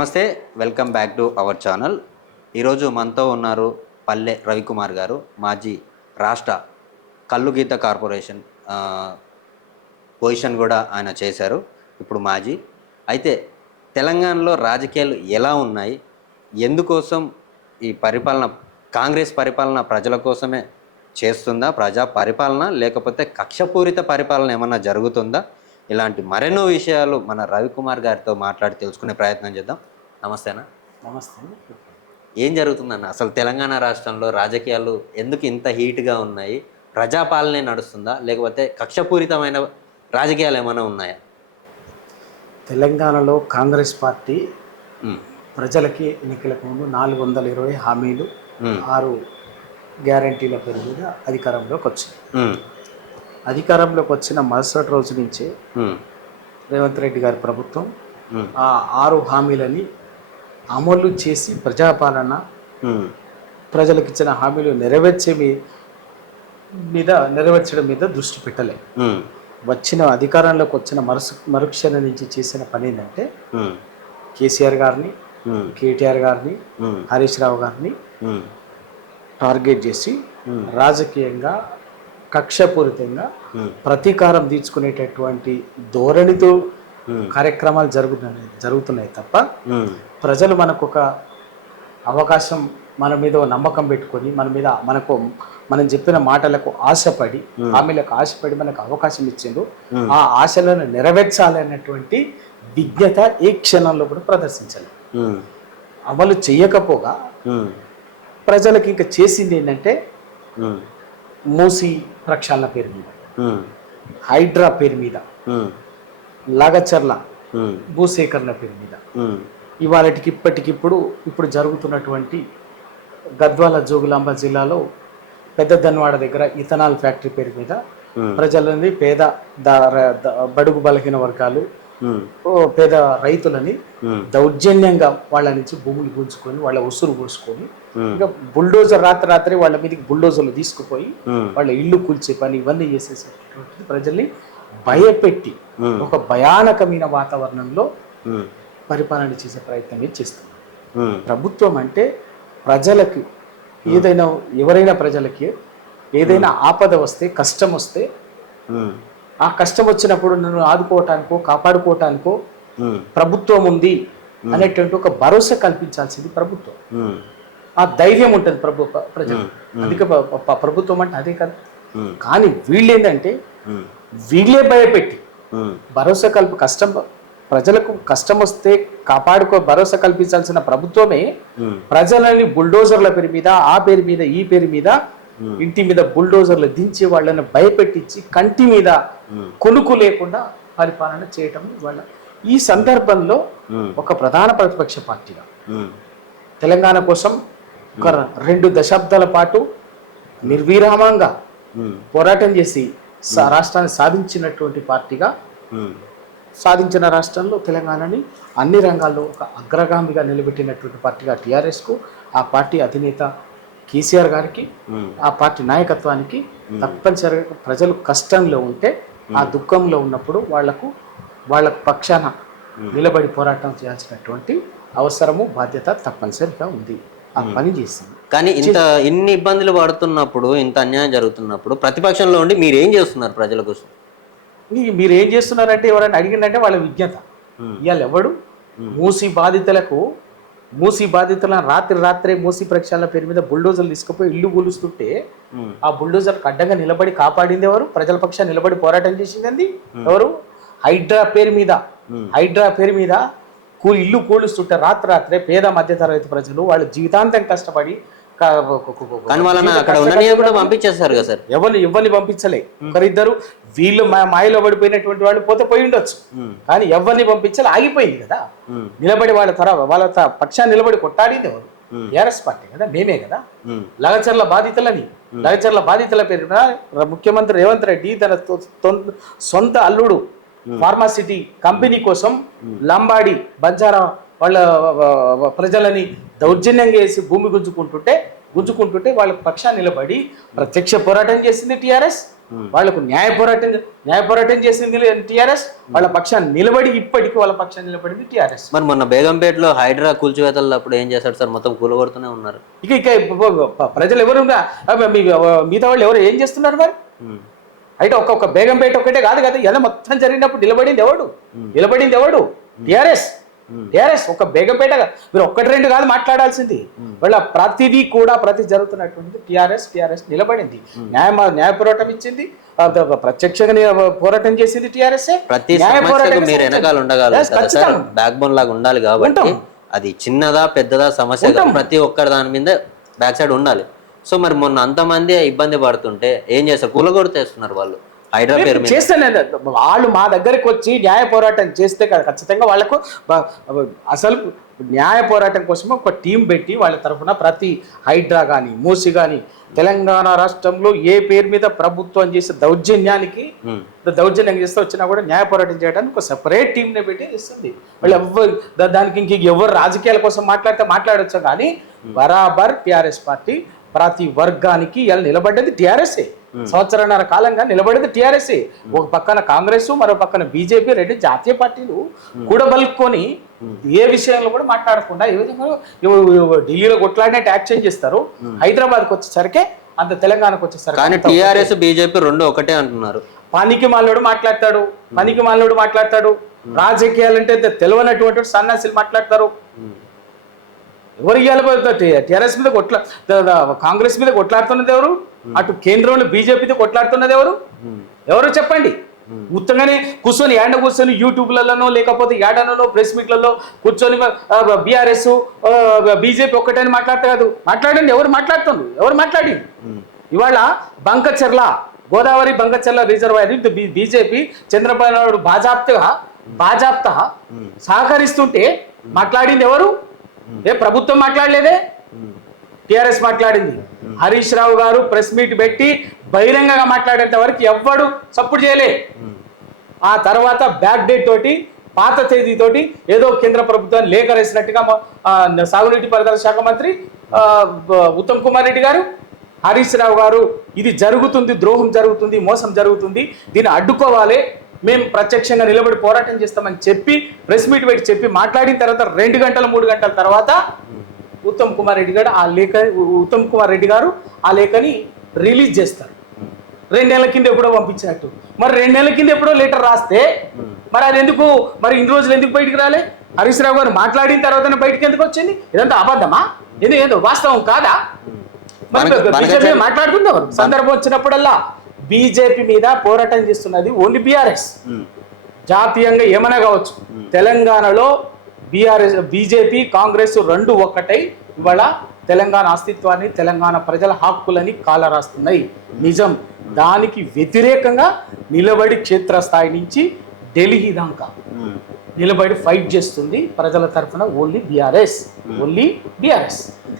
నమస్తే, welcome back to our channel. ఈరోజు మనతో ఉన్నారు పల్లె రవికుమార్ గారు, మాజీ రాష్ట్ర కల్లు గీత కార్పొరేషన్ పొజిషన్ కూడా ఆయన చేశారు. ఇప్పుడు మాజీ. అయితే తెలంగాణలో రాజకీయాలు ఎలా ఉన్నాయి, ఎందుకోసం ఈ పరిపాలన, కాంగ్రెస్ పరిపాలన ప్రజల కోసమే చేస్తుందా, ప్రజా పరిపాలన, లేకపోతే కక్షపూరిత పరిపాలన ఏమన్నా జరుగుతుందా, ఇలాంటి మరెన్నో విషయాలు మన రవికుమార్ గారితో మాట్లాడి తెలుసుకునే ప్రయత్నం చేద్దాం. నమస్తేనా. నమస్తే. ఏం జరుగుతుందన్న అసలు తెలంగాణ రాష్ట్రంలో రాజకీయాలు ఎందుకు ఇంత హీట్గా ఉన్నాయి? ప్రజాపాలనే నడుస్తుందా, లేకపోతే కక్షపూరితమైన రాజకీయాలు ఏమైనా ఉన్నాయా? తెలంగాణలో కాంగ్రెస్ పార్టీ ప్రజలకి ఎన్నికలకు ముందు 420 హామీలు, 6 గ్యారంటీల పేరు మీద అధికారంలోకి వచ్చింది. అధికారంలోకి వచ్చిన మరుసటి రోజు నుంచే రేవంత్ రెడ్డి గారి ప్రభుత్వం ఆ 6 హామీలని అమలు చేసి ప్రజాపాలన, ప్రజలకు ఇచ్చిన హామీలు నెరవేర్చడం మీద దృష్టి పెట్టలేదు. అధికారంలోకి వచ్చిన మరుక్షణం నుంచి చేసిన పని ఏంటంటే కేసీఆర్ గారిని, కేటీఆర్ గారిని, హరీష్ రావు గారిని టార్గెట్ చేసి రాజకీయంగా కక్షపూరితంగా ప్రతీకారం తీర్చుకునేటటువంటి ధోరణితో కార్యక్రమాలు జరుగుతున్నాయి తప్ప ప్రజలు మనకు ఒక అవకాశం, మన మీద నమ్మకం పెట్టుకొని మనం చెప్పిన మాటలకు ఆశపడి, హామీలకు ఆశపడి మనకు అవకాశం ఇచ్చిండు. ఆ ఆశలను నెరవేర్చాలనేటువంటి విజ్ఞత ఏ క్షణంలో కూడా ప్రదర్శించాలి. అమలు చెయ్యకపోగా ప్రజలకు ఇంకా చేసింది ఏంటంటే మూసి ప్రక్షాళన పేరు మీద, హైడ్రా పేరు మీద, లగచర్ల భూసేకరణ పేరు మీద, ఇప్పుడు జరుగుతున్నటువంటి గద్వాల జోగులాంబ జిల్లాలో పెద్ద ధన్వాడ దగ్గర ఇథనాల్ ఫ్యాక్టరీ పేరు మీద ప్రజలని, బడుగు బలహీన వర్గాలు, పేద రైతులని దౌర్జన్యంగా వాళ్ళ నుంచి భూములు గుంజుకొని, వాళ్ళ ఉసురు పోసుకొని, ఇంకా బుల్డోజర్ రాత్రి వాళ్ళ మీదకి బుల్డోజర్లు తీసుకుపోయి వాళ్ళ ఇల్లు కూల్చే పని, ఇవన్నీ చేసేసేటువంటి ప్రజల్ని భయపెట్టి ఒక భయానకమైన వాతావరణంలో పరిపాలన చేసే ప్రయత్నమే చేస్తుంది ప్రభుత్వం. అంటే ప్రజలకి ఎవరైనా ప్రజలకి ఏదైనా ఆపద వస్తే, కష్టం వస్తే, ఆ కష్టం వచ్చినప్పుడు నన్ను ఆదుకోవటానికో కాపాడుకోవటానికో ప్రభుత్వం ఉంది అనేటువంటి ఒక భరోసా కల్పించాల్సింది ప్రభుత్వం. ఆ ధైర్యం ఉంటుంది ప్రజలు. అందుకే ప్రభుత్వం అంటే అదే కదా. కానీ వీళ్ళేంటంటే వీళ్ళే భయపెట్టి భరోసా ప్రజలకు కష్టం వస్తే భరోసా కల్పించాల్సిన ప్రభుత్వమే ప్రజలని బుల్డోజర్ల పేరు మీద, ఆ పేరు మీద, ఈ పేరు మీద, ఇంటి మీద బుల్డోజర్లు దించి వాళ్ళని భయపెట్టించి కంటి మీద కొనుక్కు లేకుండా పరిపాలన చేయటం వల్ల ఈ సందర్భంలో ఒక ప్రధాన ప్రతిపక్ష పార్టీగా తెలంగాణ కోసం ఒక 2 దశాబ్దాల పాటు నిర్విరామంగా పోరాటం చేసి రాష్ట్రాన్ని సాధించినటువంటి పార్టీగా, సాధించిన రాష్ట్రంలో తెలంగాణని అన్ని రంగాల్లో ఒక అగ్రగామిగా నిలబెట్టినటువంటి పార్టీగా టీఆర్ఎస్కు, ఆ పార్టీ అధినేత కేసీఆర్ గారికి, ఆ పార్టీ నాయకత్వానికి తప్పనిసరిగా ప్రజలు కష్టంలో ఉంటే, ఆ దుఃఖంలో ఉన్నప్పుడు వాళ్ళ పక్షాన నిలబడి పోరాటం చేయాల్సినటువంటి అవసరము, బాధ్యత తప్పనిసరిగా ఉంది. ఆ పని చేసింది. కానీ ఇన్ని ఇబ్బందులు పడుతున్నప్పుడు, ఇంత అన్యాయం జరుగుతున్నప్పుడు ప్రతిపక్షంలో ఉండి మీరేం చేస్తున్నారు ప్రజల కోసం? మీరు ఏం చేస్తున్నారంటే ఎవరైనా అడిగిందంటే వాళ్ళ విజ్ఞత. ఇవాళ ఎవడు మూసి బాధితులను రాత్రే మూసి ప్రక్షాళన పేరు మీద బుల్డోజర్లు తీసుకుపోయి ఇల్లు కూలుస్తుంటే ఆ బుల్డోజర్లకు అడ్డంగా నిలబడి కాపాడింది ఎవరు? ప్రజల పక్షాన్ని నిలబడి పోరాటం చేసింది ఎవరు? హైడ్రా పేరు మీద ఇల్లు కూలుస్తుంటే రాత్రే పేద మధ్యతరగతి ప్రజలు వాళ్ళ జీవితాంతం కష్టపడి పంపించేస్తారు కదా సార్. ఎవరిని పంపించలే. ఒకరిద్దరు వీళ్ళు మాయలో పడిపోయినటువంటి వాళ్ళు పోయి ఉండొచ్చు, కానీ ఎవరిని పంపించాలి, ఆగిపోయింది కదా. నిలబడి వాళ్ళ పక్షాన్ని నిలబడి కొట్టాడింది ఎవరు? టీఆర్ఎస్ పార్టీ కదా, మేమే కదా. లగచర్ల బాధితుల పేరు ముఖ్యమంత్రి రేవంత్ రెడ్డి తన సొంత అల్లుడు ఫార్మాసిటీ కంపెనీ కోసం లంబాడి, బంజారా వాళ్ళ ప్రజలని దౌర్జన్యంగా వేసి భూమి గుంజుకుంటుంటే వాళ్ళ పక్షాన్ని నిలబడి ప్రత్యక్ష పోరాటం చేసింది టీఆర్ఎస్. వాళ్లకు న్యాయ పోరాటం చేసింది టీఆర్ఎస్, వాళ్ళ పక్షాన్ని నిలబడి ఇప్పటికీ వాళ్ళ పక్షాన్ని నిలబడింది టీఆర్ఎస్. మరి మొన్న బేగంపేటలో హైడ్రా కూల్చివేతలు అప్పుడు ఏం చేశాడు సార్? మొత్తం కూలగొడుతూనే ఉన్నారు. ఇక ప్రజలు ఎవరు మిగతా వాళ్ళు ఎవరు ఏం చేస్తున్నారు మరి? అయితే ఒక్కొక్క బేగంపేట ఒక్కటే కాదు కదా, ఎలా మొత్తం జరిగినప్పుడు నిలబడింది ఎవడు? టీఆర్ఎస్. ఒక బేగంపేట మీరు ఒక్కటి రెండు కాదు మాట్లాడాల్సింది, వాళ్ళ ప్రతిదీ కూడా ప్రతి జరుగుతున్నటువంటిది టీఆర్ఎస్ నిలబడింది, న్యాయ పోరాటం ఇచ్చింది, ప్రత్యక్షంగా పోరాటం చేసింది టీఆర్ఎస్. ప్రతి సమస్యకు మీరు వెనకాల ఉండగలరు, బ్యాక్ బోన్ లాగా ఉండాలి కాబట్టి అది చిన్నదా పెద్దదా సమస్య ప్రతి ఒక్కరి దాని మీద బ్యాక్ సైడ్ ఉండాలి. సో మరి మొన్న అంతమంది ఇబ్బంది పడుతుంటే ఏం చేస్తారు? కూలగొడితేస్తున్నారు వాళ్ళు హైడ్రా పేరు మీద. చేస్తాను వాళ్ళు మా దగ్గరికి వచ్చి న్యాయ పోరాటం చేస్తే ఖచ్చితంగా వాళ్ళకు అసలు న్యాయ పోరాటం కోసం ఒక టీం పెట్టి వాళ్ళ తరఫున ప్రతి హైడ్రా కానీ మూసి కానీ తెలంగాణ రాష్ట్రంలో ఏ పేరు మీద ప్రభుత్వం చేసే దౌర్జన్యం చేస్తే వచ్చినా కూడా న్యాయ పోరాటం చేయడానికి ఒక సెపరేట్ టీంని పెట్టి ఇస్తుంది. వాళ్ళు ఎవరు దానికి ఎవరు రాజకీయాల కోసం మాట్లాడచ్చు కానీ బరాబర్ టీఆర్ఎస్ పార్టీ ప్రతి వర్గానికి ఇలా నిలబడ్డది టీఆర్ఎస్ఏ. సంవత్సరాన్నర కాలంగా నిలబడేది టీఆర్ఎస్ఏ. ఒక పక్కన కాంగ్రెస్, మరో పక్కన బీజేపీ, రెండు జాతీయ పార్టీలు కూడబలుకొని ఏ విషయంలో కూడా మాట్లాడకుండా ఏ విధంగా ఢిల్లీలో కొట్లాడినట్టు యాక్షన్ చేస్తారు. హైదరాబాద్కి వచ్చేసరికి అంత తెలంగాణకు వచ్చేసరికి కానీ టీఆర్ఎస్ బీజేపీ రెండు ఒకటే అంటున్నారు. పనికి మాలోడు మాట్లాడతాడు, రాజకీయాలంటే తెలియనటువంటి సన్నాసిలు మాట్లాడతారు. ఎవరు టీఆర్ఎస్ మీద కాంగ్రెస్ మీద కొట్లాడుతున్నది ఎవరు? అటు కేంద్రంలో బీజేపీతో కొట్లాడుతున్నది ఎవరు చెప్పండి? ఉత్తగానే కూర్చొని కూర్చొని యూట్యూబ్లలోనో లేకపోతే యాడనో ప్రెస్ మీట్లలో కూర్చొని బీఆర్ఎస్ బీజేపీ ఒక్కటని మాట్లాడతా కాదు. మాట్లాడండి, ఎవరు మాట్లాడి ఇవాళ బంకచర్ల గోదావరి బంకచర్ల రిజర్వాయర్ బీజేపీ చంద్రబాబు నాయుడు బాజాప్తా సహకరిస్తుంటే మాట్లాడింది ఎవరు? ప్రభుత్వం మాట్లాడలేదే, టిఆర్ఎస్ మాట్లాడింది. హరీష్ రావు గారు ప్రెస్ మీట్ పెట్టి బహిరంగంగా మాట్లాడేంత వరకు ఎవ్వడు సపోర్ట్ చేయలే. ఆ తర్వాత బ్యాక్ డేట్ తోటి పాత తేదీతోటి ఏదో కేంద్ర ప్రభుత్వాన్ని లేఖ రాసినట్టుగా సాగునీటి పారుదల శాఖ మంత్రి ఉత్తమ్ కుమార్ రెడ్డి గారు, హరీష్ రావు గారు ఇది జరుగుతుంది, ద్రోహం జరుగుతుంది, మోసం జరుగుతుంది, దీన్ని అడ్డుకోవాలి, మేము ప్రత్యక్షంగా నిలబడి పోరాటం చేస్తామని చెప్పి ప్రెస్ మీట్ పెట్టి చెప్పి మాట్లాడిన తర్వాత 2 గంటల 3 గంటల తర్వాత ఉత్తమ్ కుమార్ రెడ్డి గారు ఆ లేఖని రిలీజ్ చేస్తారు. 2 నెలల కింద ఎప్పుడో పంపించినట్టు. మరి 2 నెలల కింద ఎప్పుడో లెటర్ రాస్తే మరి అది ఎందుకు, మరి ఇన్ని రోజులు ఎందుకు బయటికి రాలే? హరీష్ రావు గారు మాట్లాడిన తర్వాతనే బయటికి ఎందుకు వచ్చింది? ఇదంతా అబద్ధమా? ఏదో వాస్తవం కాదా? మరి మాట్లాడుకుందాం. సందర్భం వచ్చినప్పుడల్లా బీజేపీ మీద పోరాటం చేస్తున్నది ఓన్లీ బీఆర్ఎస్. జాతీయంగా ఏమైనా కావచ్చు, తెలంగాణలో బీజేపీ కాంగ్రెస్ రెండు ఒక్కటై ఇవాళ తెలంగాణ అస్తిత్వాన్ని, తెలంగాణ ప్రజల హక్కులని కాలరాస్తున్నాయి. నిజం. దానికి వ్యతిరేకంగా నిలబడి క్షేత్రస్థాయి నుంచి ఢిల్లీ దాకా నిలబడి ఫైట్ చేస్తుంది ప్రజల తరఫున ఓన్లీ బీఆర్ఎస్.